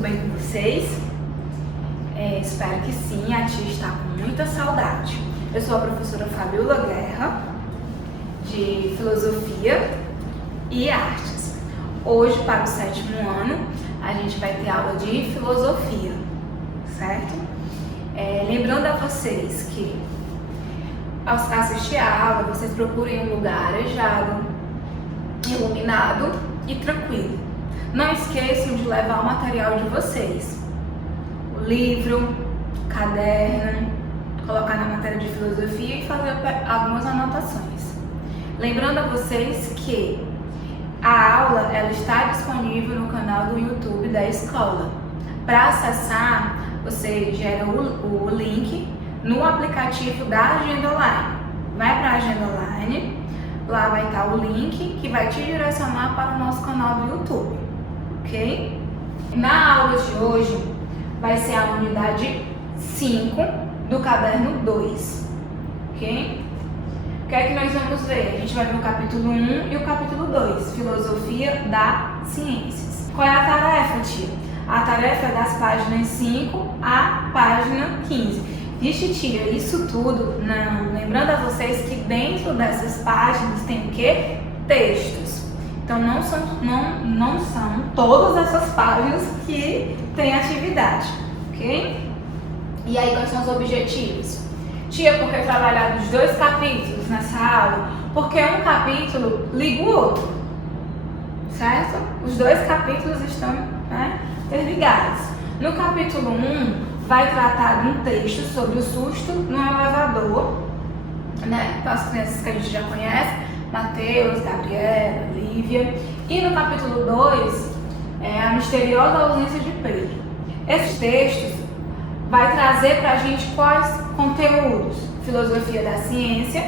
tudo bem com vocês? Espero que sim, a tia está com muita saudade. Eu sou a professora Fabiola Guerra, de Filosofia e Artes. Hoje, para o 7º ano, a gente vai ter aula de Filosofia, certo? Lembrando a vocês que, ao assistir a aula, vocês procurem um lugar arejado, iluminado e tranquilo. Não esqueçam de levar o material de vocês, o livro, caderno, colocar na matéria de filosofia e fazer algumas anotações. Lembrando a vocês que a aula ela está disponível no canal do YouTube da escola. Para acessar, você gera o link no aplicativo da Agenda Online. Vai para a Agenda Online, lá vai estar o link que vai te direcionar para o nosso canal do YouTube, ok? Na aula de hoje vai ser a unidade 5 do caderno 2, ok? O que é que nós vamos ver? A gente vai ver o capítulo 1 e o capítulo 2, Filosofia das Ciências. Qual é a tarefa, tia? A tarefa é das páginas 5 à página 15. Vixe, tia, isso tudo? Não. Lembrando a vocês que dentro dessas páginas tem o quê? Textos. Então não são todas essas páginas que tem atividade, ok? E aí, quais são os objetivos? Tia, por que trabalhar dos 2 capítulos nessa aula? Porque um capítulo liga o outro, certo? Os 2 capítulos estão interligados. No capítulo 1, vai tratar de um texto sobre o susto no elevador, para as crianças que a gente já conhece, Mateus, Gabriela, Lívia. E no capítulo 2, a misteriosa ausência de Pedro. Esses textos vai trazer para a gente quais conteúdos? Filosofia da ciência,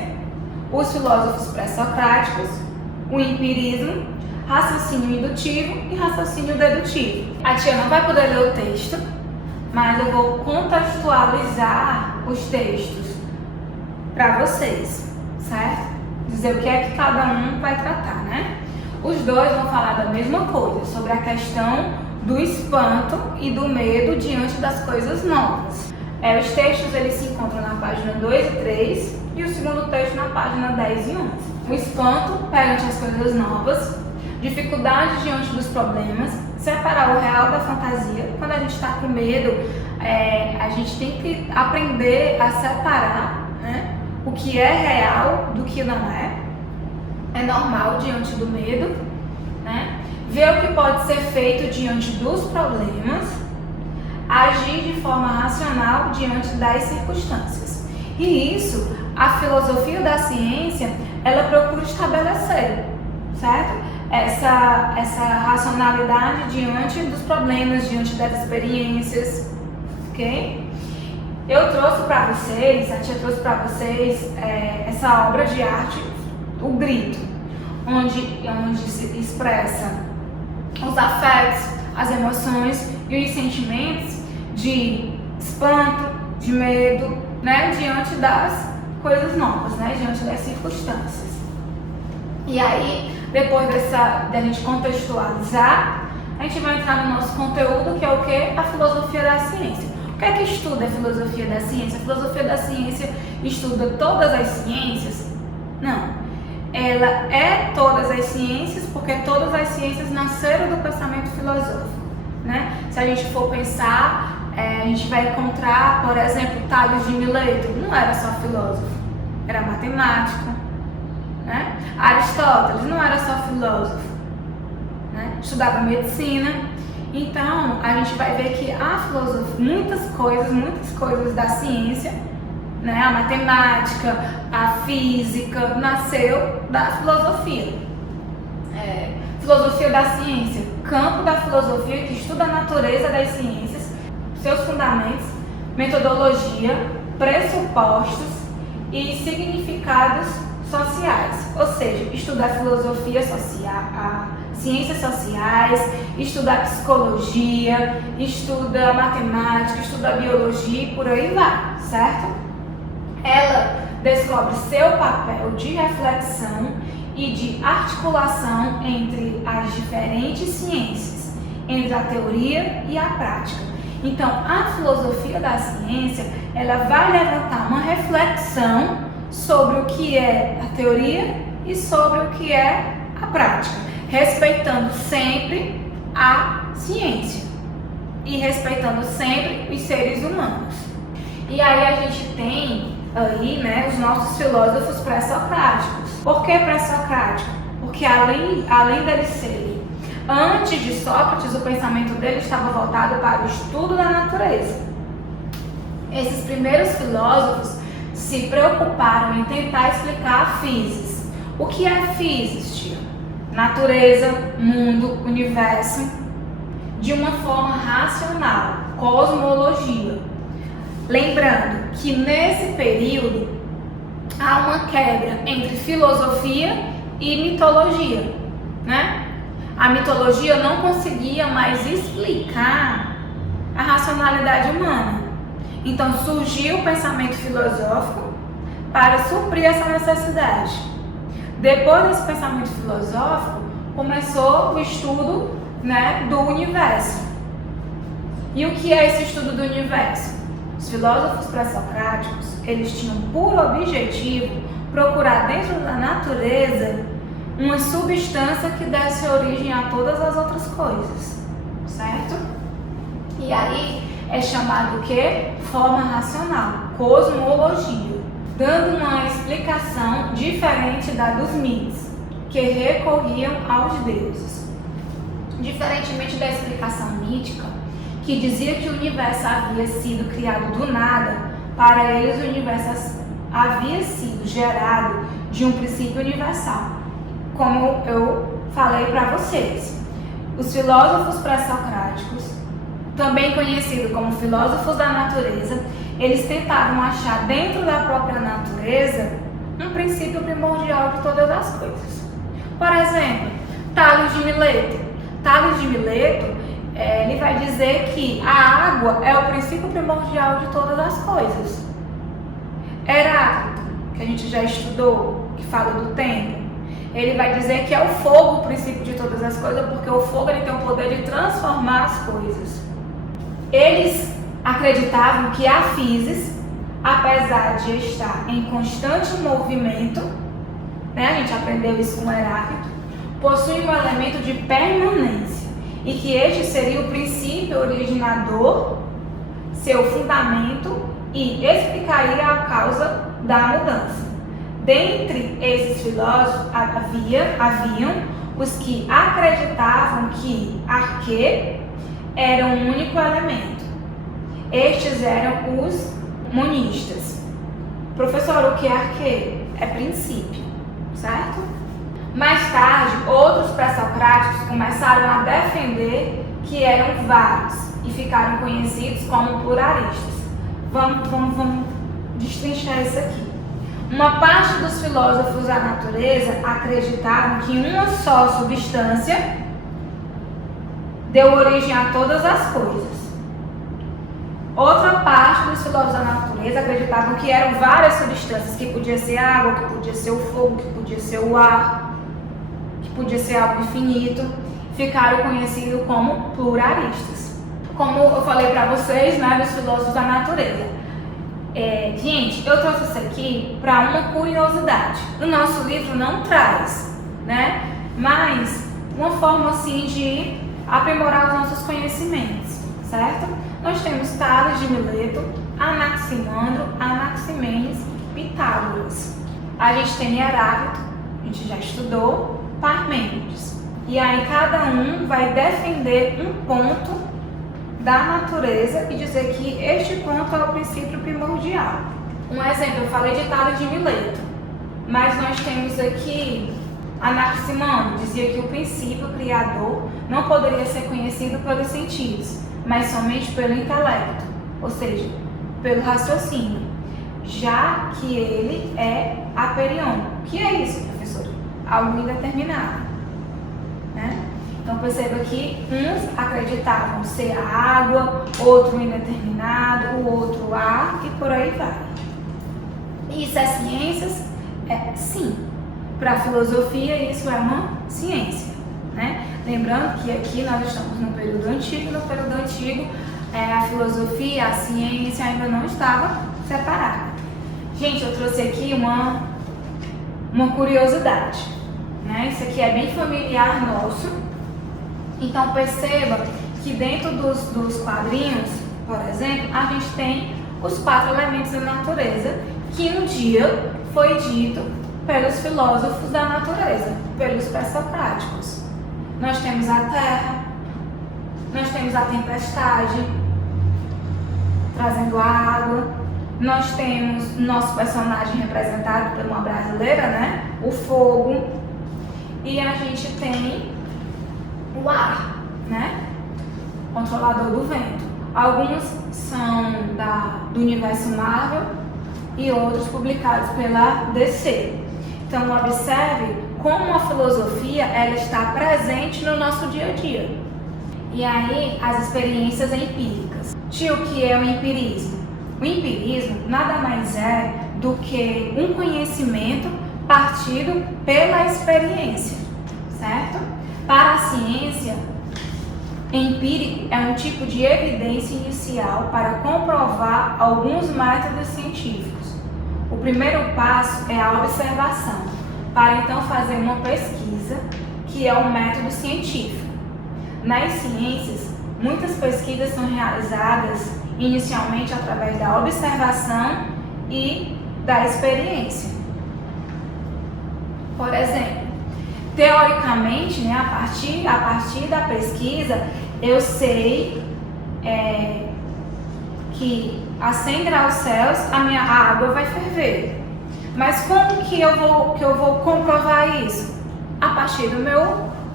os filósofos pré-socráticos, o empirismo, raciocínio indutivo e raciocínio dedutivo. A tia não vai poder ler o texto, mas eu vou contextualizar os textos para vocês, certo? Dizer o que é que cada um vai tratar, né? Os 2 vão falar da mesma coisa, sobre a questão do espanto e do medo diante das coisas novas. Os textos eles se encontram na página 2 e 3 e o segundo texto na página 10 e 11. O espanto perante as coisas novas, dificuldade diante dos problemas, separar o real da fantasia. Quando a gente está com medo, a gente tem que aprender a separar, o que é real do que não é. É normal diante do medo, ver o que pode ser feito diante dos problemas, agir de forma racional diante das circunstâncias. E isso, a filosofia da ciência, ela procura estabelecer, certo? Essa racionalidade diante dos problemas, diante das experiências, ok? Eu trouxe para vocês, a tia trouxe para vocês essa obra de arte, O Grito, onde se expressa os afetos, as emoções e os sentimentos de espanto, de medo, diante das coisas novas, diante das circunstâncias. E aí, depois da gente contextualizar, a gente vai entrar no nosso conteúdo, que é o quê? A filosofia da ciência. O que é que estuda a filosofia da ciência? A filosofia da ciência estuda todas as ciências? Não. Ela é todas as ciências, porque todas as ciências nasceram do pensamento filosófico, Se a gente for pensar, a gente vai encontrar, por exemplo, Tales de Mileto, não era só filósofo, era matemático, Aristóteles não era só filósofo, estudava medicina. Então, a gente vai ver que a filosofia, muitas coisas da ciência, a matemática, a física, nasceu da filosofia. Filosofia da ciência, campo da filosofia que estuda a natureza das ciências, seus fundamentos, metodologia, pressupostos e significados sociais. Ou seja, estuda a filosofia social, ciências sociais, estuda a psicologia, estuda a matemática, estuda a biologia e por aí vai, certo? Ela descobre seu papel de reflexão e de articulação entre as diferentes ciências, entre a teoria e a prática. Então, a filosofia da ciência, ela vai levantar uma reflexão sobre o que é a teoria e sobre o que é a prática, respeitando sempre a ciência e respeitando sempre os seres humanos. E aí a gente tem aí, né, os nossos filósofos pré-socráticos. Por que pré-socrático? Porque além deles serem antes de Sócrates, o pensamento dele estava voltado para o estudo da natureza. Esses primeiros filósofos se preocuparam em tentar explicar a physis. O que é physis, tia? Natureza, mundo, universo, de uma forma racional, cosmologia. Lembrando que nesse período há uma quebra entre filosofia e mitologia, né? A mitologia não conseguia mais explicar a racionalidade humana. Então surgiu o pensamento filosófico para suprir essa necessidade. Depois desse pensamento filosófico, começou o estudo, né, do universo. E o que é esse estudo do universo? Os filósofos pré-socráticos, eles tinham por objetivo procurar dentro da natureza uma substância que desse origem a todas as outras coisas, certo? E aí é chamado o quê? Forma racional, cosmologia, dando uma explicação diferente da dos mitos, que recorriam aos deuses. Diferentemente da explicação mítica, que dizia que o universo havia sido criado do nada, para eles o universo havia sido gerado de um princípio universal. Como eu falei para vocês, os filósofos pré-socráticos, também conhecidos como filósofos da natureza, eles tentavam achar dentro da própria natureza um princípio primordial de todas as coisas. Por exemplo, Tales de Mileto. Tales de Mileto, ele vai dizer que a água é o princípio primordial de todas as coisas. Heráclito, que a gente já estudou, que fala do tempo, ele vai dizer que é o fogo o princípio de todas as coisas, porque o fogo ele tem o poder de transformar as coisas. Eles acreditavam que a physis, apesar de estar em constante movimento, né, a gente aprendeu isso com Heráclito, possui um elemento de permanência e que este seria o princípio originador, seu fundamento, e explicaria a causa da mudança. Dentre esses filósofos haviam os que acreditavam que arquê era um único elemento. Estes eram os monistas. Professor, o que é arquê? É princípio, certo? Mais tarde, outros pré-socráticos começaram a defender que eram vários e ficaram conhecidos como pluralistas. Vamos destrinchar isso aqui. Uma parte dos filósofos da natureza acreditavam que uma só substância deu origem a todas as coisas. Outra parte dos filósofos da natureza acreditavam que eram várias substâncias, que podia ser água, que podia ser o fogo, que podia ser o ar, que podia ser algo infinito. Ficaram conhecidos como pluralistas. Como eu falei para vocês, né, dos filósofos da natureza. Gente, eu trouxe isso aqui para uma curiosidade. O nosso livro não traz, né? Mas uma forma assim de aprimorar os nossos conhecimentos, certo? Nós temos Tales de Mileto, Anaximandro, Anaximenes, Pitágoras. A gente tem Heráclito, a gente já estudou, Parmênides. E aí cada um vai defender um ponto da natureza e dizer que este ponto é o princípio primordial. Um exemplo, eu falei de Tales de Mileto, mas nós temos aqui Anaximandro, dizia que o princípio criador não poderia ser conhecido pelos sentidos, mas somente pelo intelecto, ou seja, pelo raciocínio, já que ele é aperion. O que é isso, professor? Algo indeterminado, né? Então perceba que uns acreditavam ser a água, outro indeterminado, o outro o ar e por aí vai. Isso é ciências? Sim. Para a filosofia isso é uma ciência. né? Lembrando que aqui nós estamos no período antigo, a filosofia, a ciência ainda não estava separada. Gente, eu trouxe aqui uma curiosidade, né? Isso aqui é bem familiar nosso, então perceba que dentro dos quadrinhos, por exemplo, a gente tem os 4 elementos da natureza, que um dia foi dito pelos filósofos da natureza, pelos pré-socráticos. Nós temos a terra, nós temos a tempestade, trazendo a água, nós temos nosso personagem representado por uma brasileira, né? O fogo, e a gente tem o ar, né? Controlador do vento. Alguns são do universo Marvel e outros publicados pela DC. Então observe como a filosofia ela está presente no nosso dia a dia. E aí as experiências empíricas. Tio, o que é o empirismo? O empirismo nada mais é do que um conhecimento partido pela experiência, certo? Para a ciência, empírico é um tipo de evidência inicial para comprovar alguns métodos científicos. O primeiro passo é a observação, para então fazer uma pesquisa, que é o método científico. Nas ciências, muitas pesquisas são realizadas inicialmente através da observação e da experiência. Por exemplo, teoricamente, né, a partir da pesquisa, eu sei que a 100 graus Celsius a água vai ferver. Mas como que eu vou comprovar isso? A partir do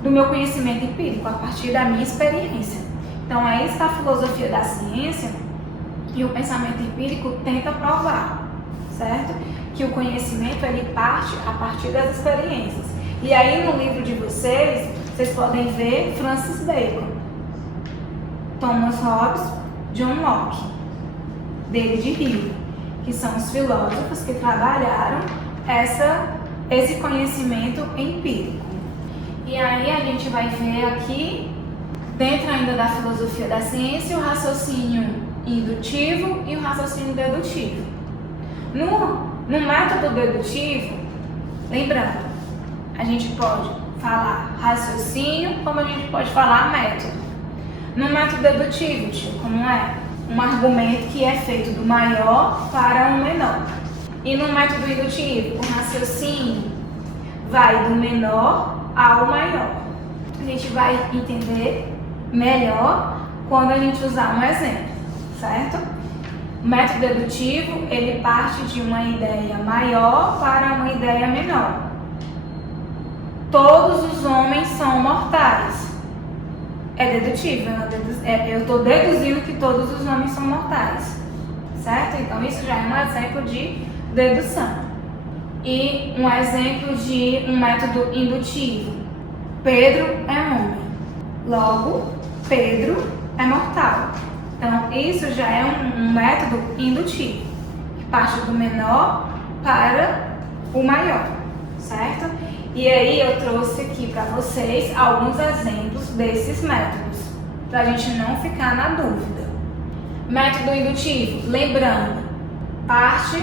meu conhecimento empírico, a partir da minha experiência. Então é isso que a filosofia da ciência e o pensamento empírico tenta provar, certo? Que o conhecimento ele parte a partir das experiências. E aí no livro de vocês podem ver Francis Bacon, Thomas Hobbes, John Locke, David Hume, que são os filósofos que trabalharam esse conhecimento empírico. E aí a gente vai ver aqui, dentro ainda da filosofia da ciência, o raciocínio indutivo e o raciocínio dedutivo. No método dedutivo, lembrando, a gente pode falar raciocínio, como a gente pode falar método. No método dedutivo, como é? Um argumento que é feito do maior para o menor. E no método indutivo, o raciocínio vai do menor ao maior. A gente vai entender melhor quando a gente usar um exemplo, certo? O método dedutivo, ele parte de uma ideia maior para uma ideia menor. Todos os homens são mortais. É dedutivo, eu estou deduzindo que todos os homens são mortais, certo? Então isso já é um exemplo de dedução. E um exemplo de um método indutivo. Pedro é homem, logo Pedro é mortal. Então isso já é um método indutivo, que parte do menor para o maior, certo? E aí eu trouxe aqui para vocês alguns exemplos desses métodos, para a gente não ficar na dúvida. Método indutivo, lembrando, parte,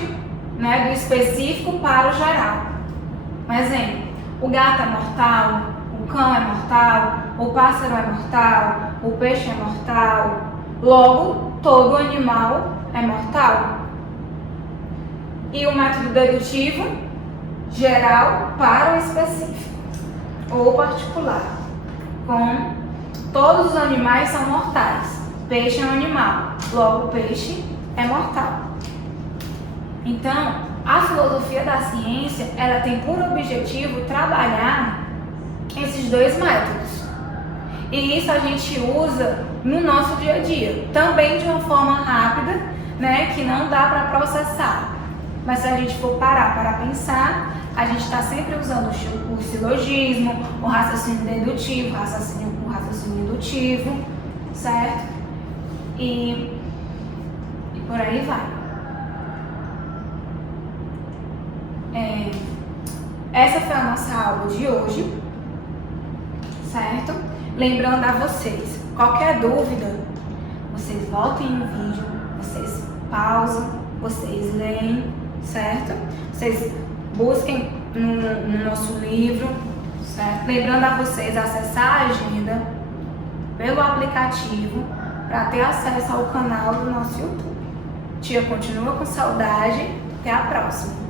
né, do específico para o geral. Um exemplo, o gato é mortal, o cão é mortal, o pássaro é mortal, o peixe é mortal, logo todo animal é mortal. E o método dedutivo, geral para o específico ou particular, com todos os animais são mortais. Peixe é um animal, logo peixe é mortal. Então, a filosofia da ciência, ela tem por objetivo trabalhar esses dois métodos. E isso a gente usa no nosso dia a dia, também de uma forma rápida, né, que não dá para processar. Mas se a gente for parar para pensar, a gente está sempre usando o silogismo, o raciocínio dedutivo, o raciocínio indutivo, certo? E por aí vai. Essa foi a nossa aula de hoje, certo? Lembrando a vocês, qualquer dúvida, vocês voltem no vídeo, vocês pausam, vocês leem, certo? Vocês busquem no nosso livro, certo? Lembrando a vocês acessar a agenda pelo aplicativo para ter acesso ao canal do nosso YouTube. Tia continua com saudade. Até a próxima!